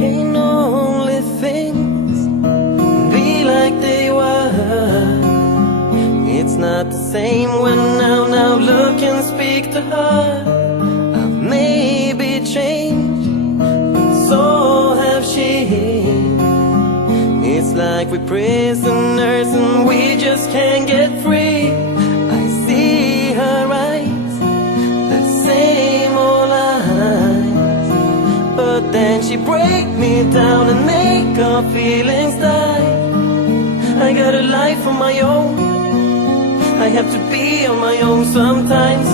Can't only things be like they were. It's not the same when now look and speak to her. I've maybe changed, but so have she. It's like we're prisoners and we just can't get free. I see her eyes, the same old eyes, but then she break me down and make her feelings die. I got a life of my own, I have to be on my own sometimes.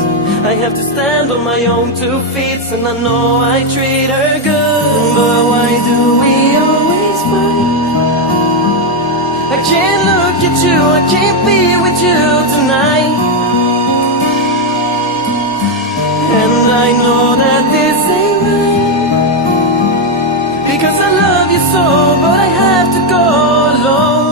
I have to stand on my own 2 feet, and I know I treat her good. But why do we always fight? I can't look at you, I can't be with you tonight. And I know that this ain't right, because I love you so, but I have to go alone.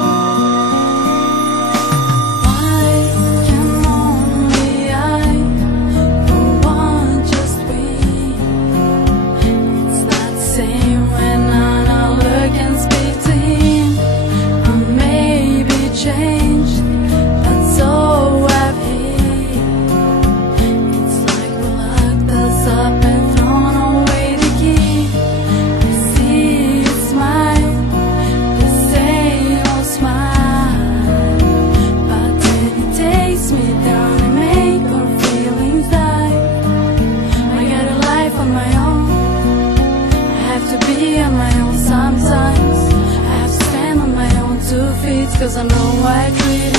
Cause I know I treat